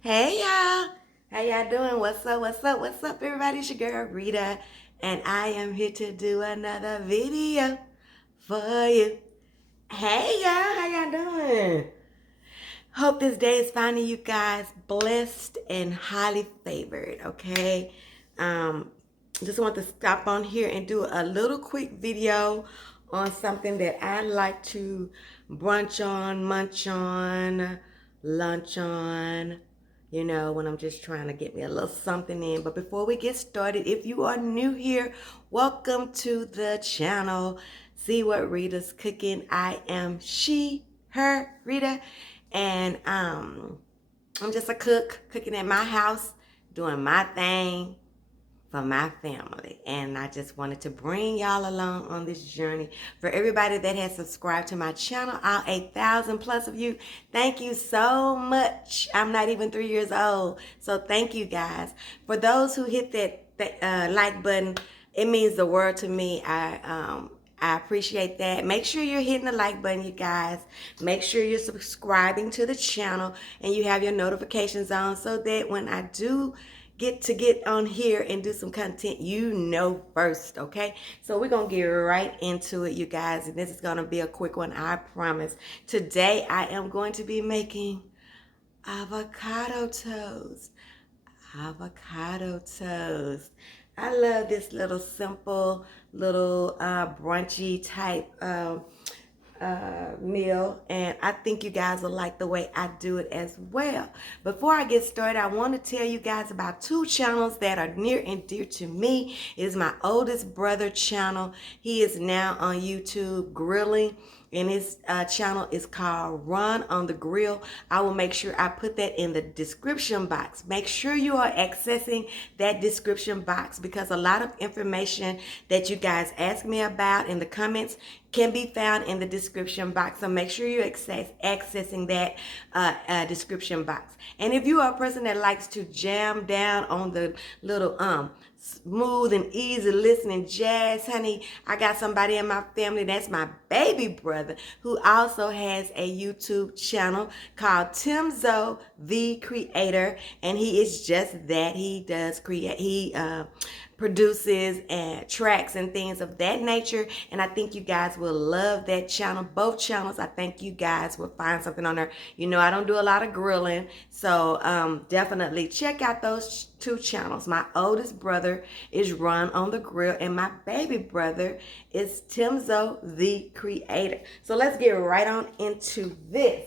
Hey y'all, how y'all doing? What's up? What's up? What's up, everybody? It's your girl Rita, and I am here to do another video for you. Hey y'all, how y'all doing? Hope this day is finding you guys blessed and highly favored. Okay, um, just want to stop on here and do a little quick video on something that I like to brunch on, munch on, lunch on, when I'm just trying to get me a little something in. But before we get started, if you are new here, welcome to the channel. See what Rita's cooking. I am her, Rita, and I'm just a cook, cooking at my house, doing my thing for my family. And I just wanted to bring y'all along on this journey. For everybody that has subscribed to my channel, all 8,000 plus of you, thank you so much. I'm not even 3 years old, so thank you guys. For those who hit that like button, it means the world to me. I appreciate that. Make sure you're hitting the like button, you guys. Make sure you're subscribing to the channel and you have your notifications on so that when I do get on here and do some content, you know first, okay? So we're gonna get right into it, you guys, and this is gonna be a quick one, I promise. Today I am going to be making avocado toast. Avocado toast. I love this little simple, little brunchy type meal, and I think you guys will like the way I do it as well. Before I get started, I want to tell you guys about two channels that are near and dear to me. It is my oldest brother channel. He is now on YouTube grilling, and his channel is called Run on the Grill. I will make sure I put that in the description box. Make sure you are accessing that description box because a lot of information that you guys ask me about in the comments can be found in the description box. So make sure you're accessing that description box. And if you are a person that likes to jam down on the little smooth and easy listening jazz, honey, I got somebody in my family, that's my baby brother, who also has a YouTube channel called Timzo the Creator, and he is just that. He does create, he produces and tracks and things of that nature, and I think you guys will love that channel. Both channels, I think you guys will find something on there. I don't do a lot of grilling, so definitely check out those two channels. My oldest brother is Run on the Grill, and my baby brother is Timzo the Creator. So let's get right on into this.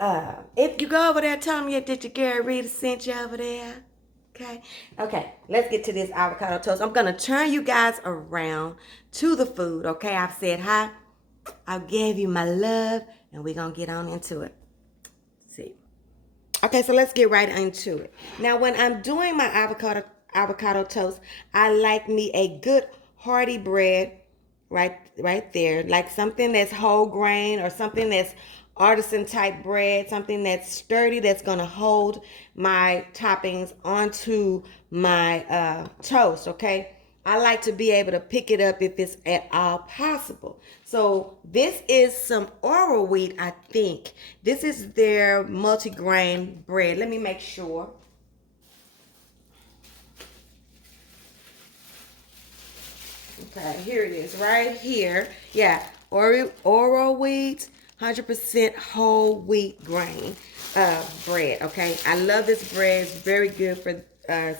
If you go over there, tell me that your girl Rita sent you over there. Okay, let's get to this avocado toast. I'm gonna turn you guys around to the food, okay? I've said hi, I'll give you my love, and we're gonna get on into it. Let's see. Okay, so let's get right into it. Now, when I'm doing my avocado toast, I like me a good hearty bread right there, like something that's whole grain or something that's artisan type bread, something that's sturdy, that's gonna hold my toppings onto my toast. Okay, I like to be able to pick it up if it's at all possible. So this is some Oro wheat. I think this is their multigrain bread. Let me make sure. Okay, here it is, right here. Yeah, Oro wheat, 100% whole wheat grain bread. Okay, I love this bread. It's very good for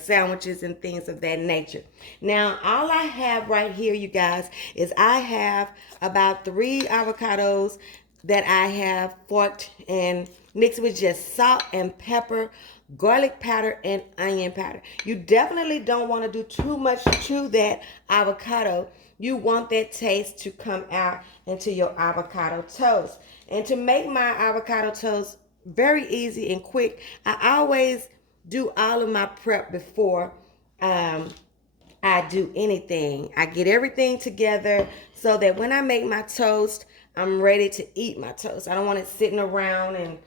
sandwiches and things of that nature. Now, all I have right here, you guys, is I have about 3 avocados that I have forked and mixed with just salt and pepper, garlic powder, and onion powder. You definitely don't want to do too much to that avocado. You want that taste to come out into your avocado toast. And to make my avocado toast very easy and quick, I always do all of my prep before I do anything. I get everything together so that when I make my toast, I'm ready to eat my toast. I don't want it sitting around and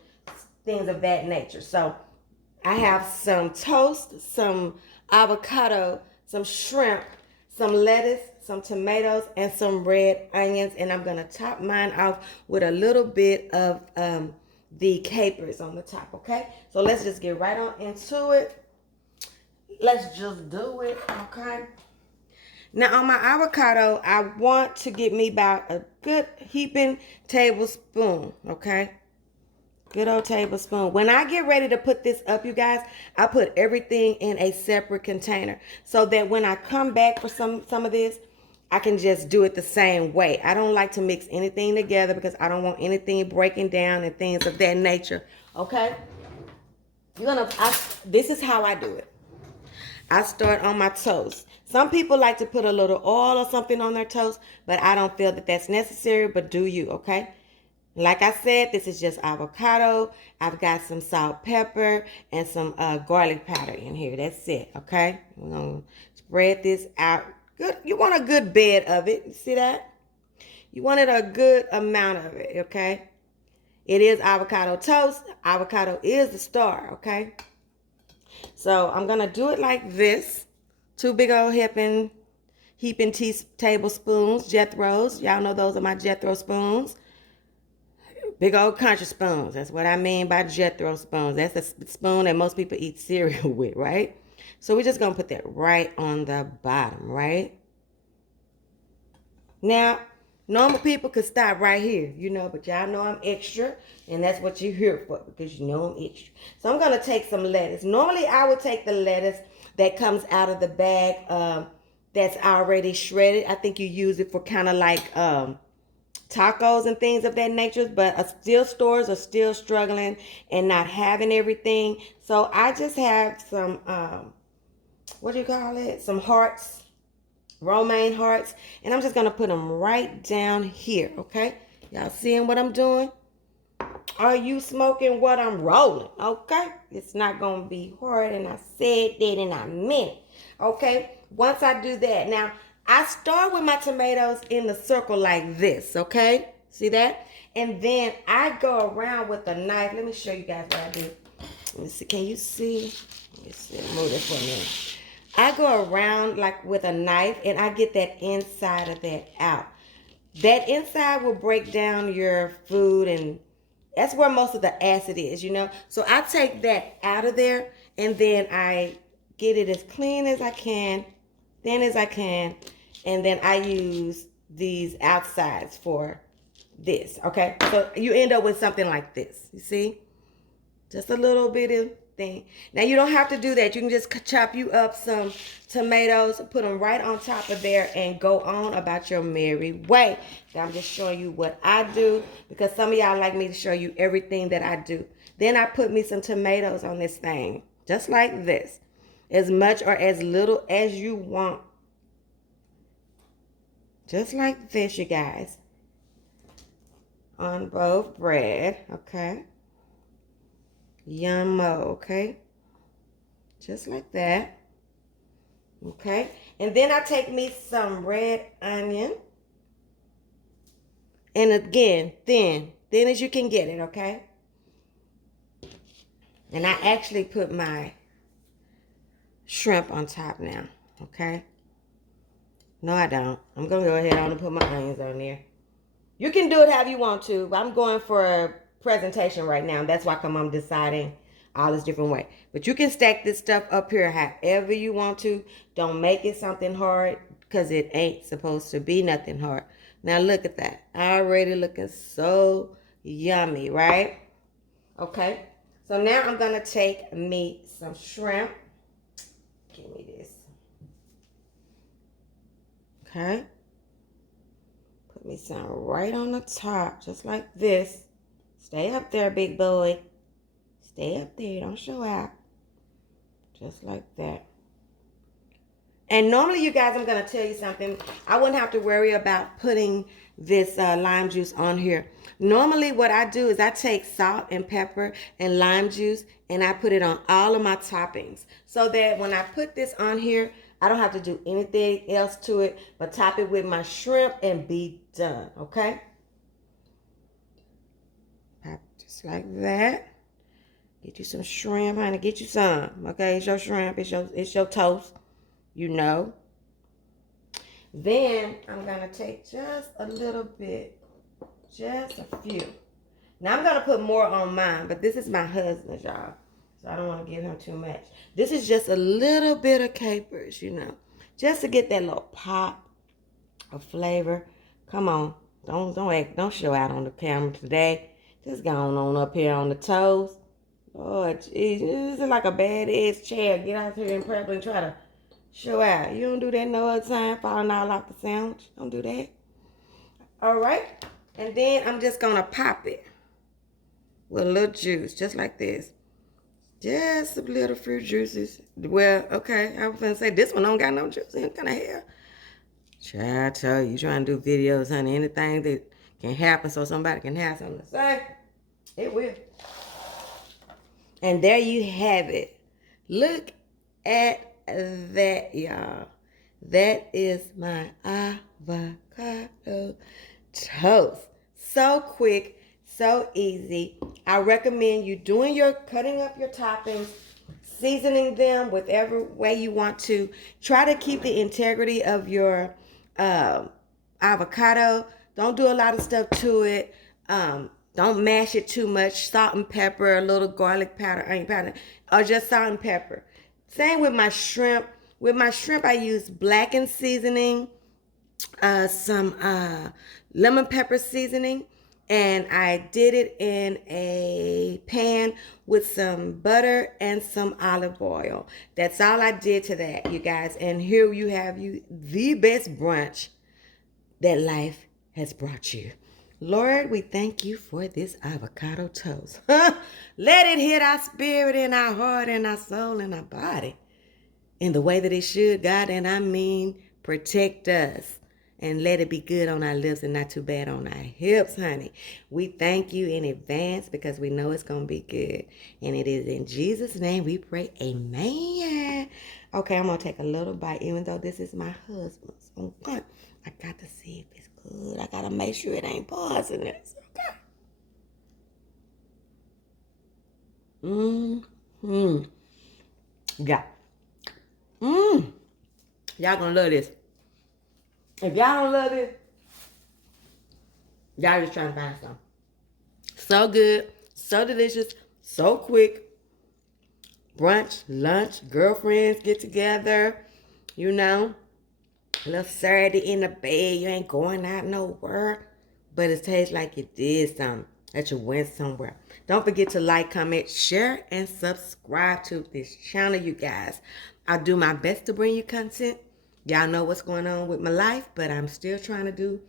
things of that nature. So I have some toast, some avocado, some shrimp, some lettuce, some tomatoes, and some red onions. And I'm going to top mine off with a little bit of the capers on the top, okay? So let's just get right on into it. Let's just do it, okay? Now on my avocado, I want to get me about a good heaping tablespoon, okay? Good old tablespoon. When I get ready to put this up, you guys, I put everything in a separate container so that when I come back for some of this, I can just do it the same way. I don't like to mix anything together because I don't want anything breaking down and things of that nature. Okay? This is how I do it. I start on my toast. Some people like to put a little oil or something on their toast, but I don't feel that that's necessary, but do you, okay? Like I said, this is just avocado. I've got some salt, pepper, and some garlic powder in here. That's it, okay? We're going to spread this out. Good. You want a good bed of it. You see that? You wanted a good amount of it, okay? It is avocado toast. Avocado is the star, okay? So I'm going to do it like this. 2 big old heaping tablespoons, Jethro's. Y'all know those are my Jethro spoons. Big old country spoons. That's what I mean by Jethro spoons. That's the spoon that most people eat cereal with, right? So we're just going to put that right on the bottom, right? Now, normal people could stop right here, you know, but y'all know I'm extra, and that's what you're here for, because you know I'm extra. So I'm going to take some lettuce. Normally, I would take the lettuce that comes out of the bag that's already shredded. I think you use it for kind of like tacos and things of that nature, but stores are still struggling and not having everything. So I just have some, what do you call it? Some hearts, romaine hearts, and I'm just going to put them right down here, okay? Y'all seeing what I'm doing? Are you smoking what I'm rolling? Okay? It's not going to be hard, and I said that and I meant it, okay? Once I do that, now, I start with my tomatoes in the circle like this, okay? See that? And then I go around with a knife. Let me show you guys what I do. Let me see. Can you see? Let me see. Move this for a minute. I go around like with a knife and I get that inside of that out. That inside will break down your food, and that's where most of the acid is, you know? So I take that out of there and then I get it as clean as I can, thin as I can, and then I use these outsides for this, okay? So you end up with something like this, you see? Just a little bit of thing. Now you don't have to do that. You can just chop you up some tomatoes, put them right on top of there, and go on about your merry way. Now I'm just showing you what I do, because some of y'all like me to show you everything that I do. Then I put me some tomatoes on this thing, just like this. As much or as little as you want. Just like this, you guys. On both bread, okay? Yummo, okay? Just like that. Okay? And then I take me some red onion. And again, thin as you can get it, okay? And I actually put my shrimp on top now, okay? No, I don't. I'm going to go ahead on and put my onions on there. You can do it however you want to, but I'm going for a presentation right now. That's why I'm deciding all this different way. But you can stack this stuff up here however you want to. Don't make it something hard, because it ain't supposed to be nothing hard. Now look at that. Already looking so yummy, right? Okay. So now I'm going to take me some shrimp. Give me this. Okay. Put me some right on the top, just like this. Stay up there, big boy. Stay up there. Don't show out. Just like that. And normally, you guys, I'm going to tell you something. I wouldn't have to worry about putting this lime juice on here. Normally, what I do is I take salt and pepper and lime juice, and I put it on all of my toppings, so that when I put this on here, I don't have to do anything else to it but top it with my shrimp and be done, okay? Just like that. Get you some shrimp, honey. Get you some, okay? It's your shrimp. It's your toast, you know. Then I'm going to take just a little bit, just a few. Now I'm gonna put more on mine, but this is my husband's, y'all. So I don't want to give him too much. This is just a little bit of capers, you know, just to get that little pop of flavor. Come on, don't show out on the camera today. Just go on up here on the toes. Lord, geez, this is like a badass chair. Get out here and probably try to show out. You don't do that no other time, falling all off the sandwich. Don't do that. All right, and then I'm just gonna pop it with a little juice, just like this. Just a little fruit juices. Well, okay, I was gonna say this one don't got no juice in it. Kind of hell. Try, I tell you, trying to do videos, honey. Anything that can happen so somebody can have something to say, it will. And there you have it. Look at that, y'all. That is my avocado toast. So quick, so easy. I recommend you cutting up your toppings, seasoning them whichever way you want to. Try to keep the integrity of your avocado. Don't do a lot of stuff to it. Don't mash it too much. Salt and pepper, a little garlic powder, onion powder, or just salt and pepper. Same with my shrimp. With my shrimp, I use blackened seasoning, some lemon pepper seasoning, and I did it in a pan with some butter and some olive oil. That's all I did to that, you guys. And here you have the best brunch that life has brought you. Lord, we thank you for this avocado toast. Let it hit our spirit and our heart and our soul and our body in the way that it should, God. And I mean, protect us and let it be good on our lips and not too bad on our hips, honey. We thank you in advance because we know it's going to be good. And it is in Jesus' name we pray. Amen. Okay, I'm going to take a little bite, even though this is my husband's. Okay. I got to see if it's good. I got to make sure it ain't poisonous. Okay. Yeah. Y'all gonna love this. If y'all don't love this, y'all just trying to find some. So good, so delicious, so quick. Brunch, lunch, girlfriends get together, you know. A little Saturday in the bed, you ain't going out nowhere. But it tastes like you did something, that you went somewhere. Don't forget to like, comment, share, and subscribe to this channel, you guys. I do my best to bring you content. Y'all know what's going on with my life, but I'm still trying to do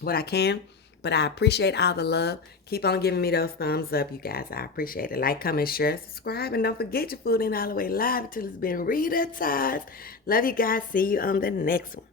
what I can. But I appreciate all the love. Keep on giving me those thumbs up, you guys. I appreciate it. Like, comment, share, subscribe. And don't forget your food ain't all the way live until it's been Rita. Love you guys. See you on the next one.